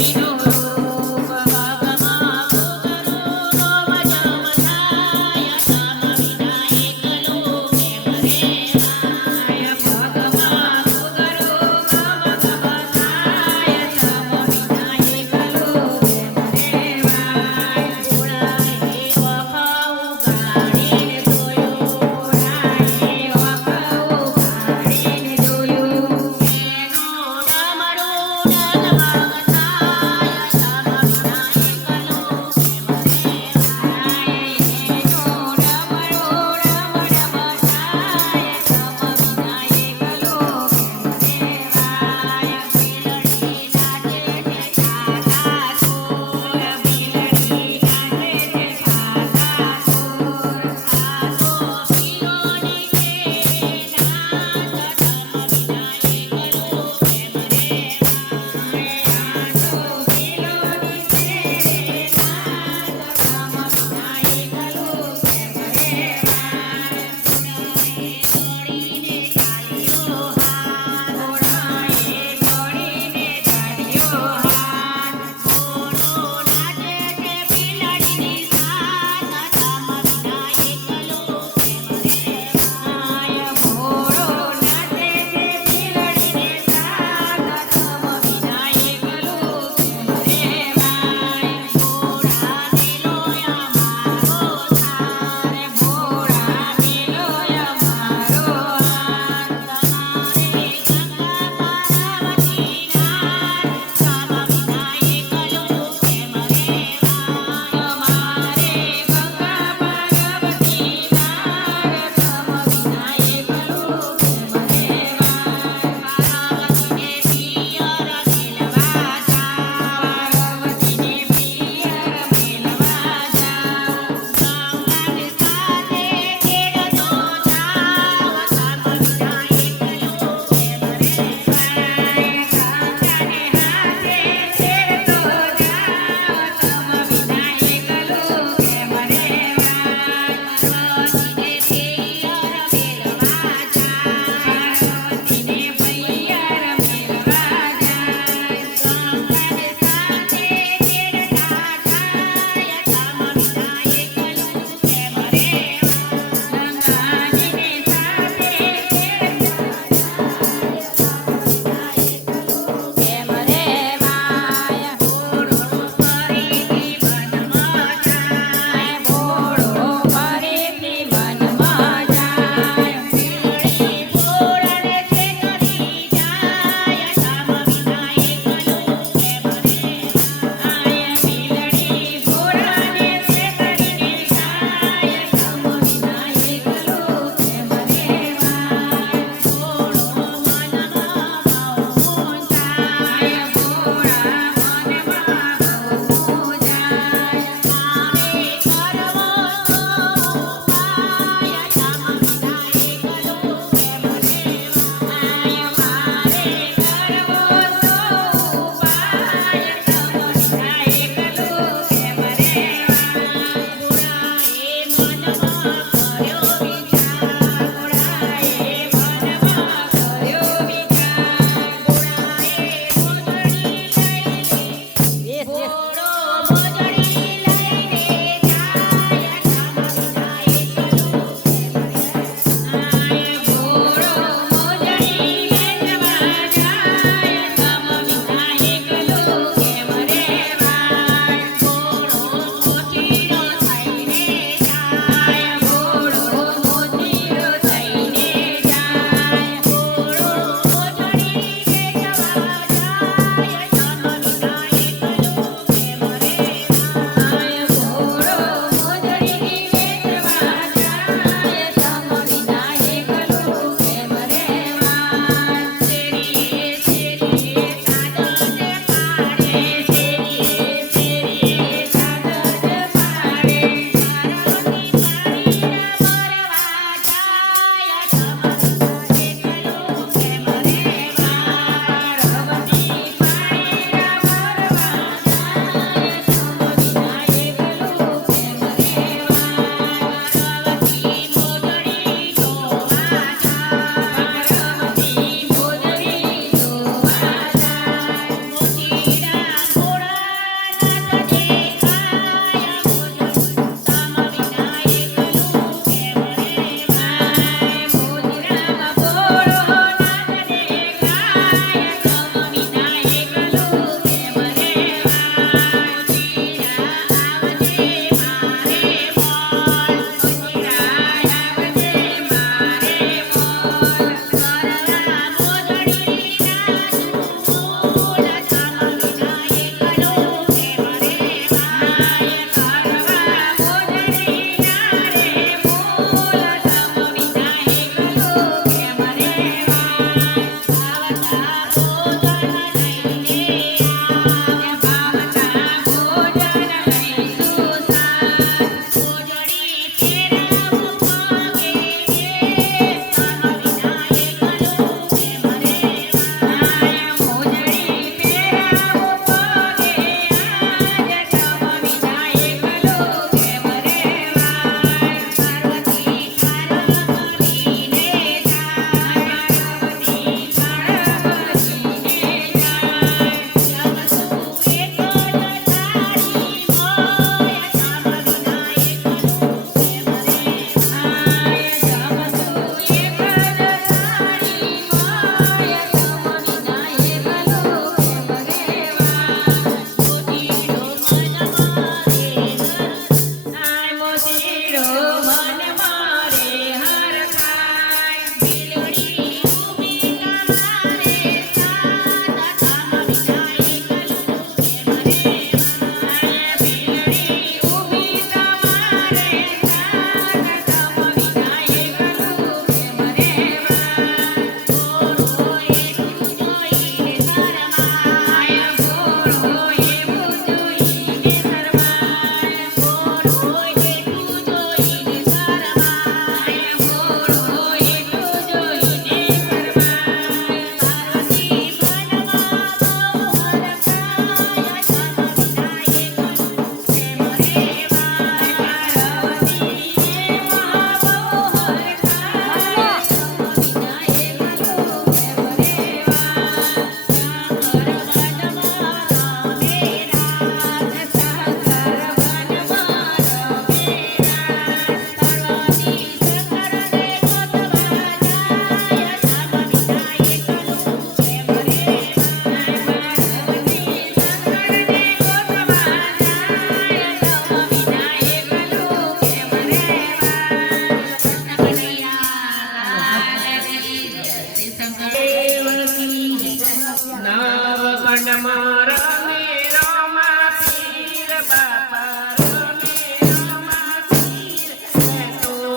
You.